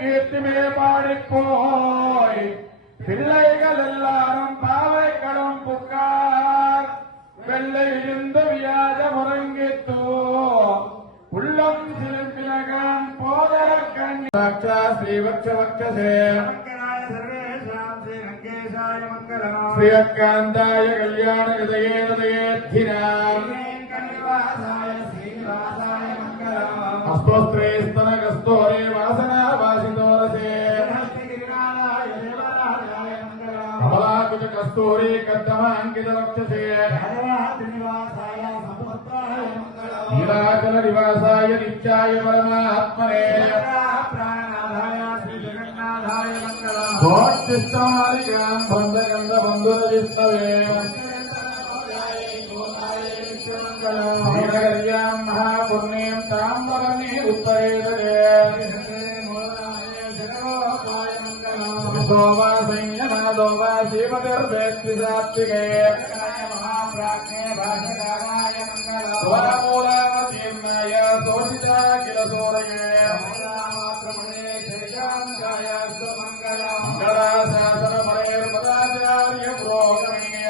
கீர்த்திமே பாடிப்போய் பிள்ளைகள் எல்லாரும் பாவைகளும் புக்கார் வெள்ளை இருந்து வியாஜ முறங்கித்தோ உள்ளம் சிலம்பிலகான் போதர கண்ணி ஸ்ரீவக்ஷவக்ஷசே श्री अक्कान्ताय कल्याण हृदये हृदयेद्धिराम् अस्तोस्त्रे स्तनकस्तोरे वासना वासितोरसे कमलाकुच कस्तूरी कद्दमाङ्कित वक्षसे नीलाचल निवासाय नित्याय परमात्मने भोक्तिष्ठमालिकाम् बन्धगन्ध बन्धुरजिष्णवे नीलकर्याम् महापुर्णीम् ताम्बरणी उत्तरेतरे सोवा संयमादो वा श्रीमतिर्वेत्ति सात्विके स्वमूलामतीर्णाय शोषिता किल सोरये मंगलाशासनमणिर्पदाचार्य प्रोगमे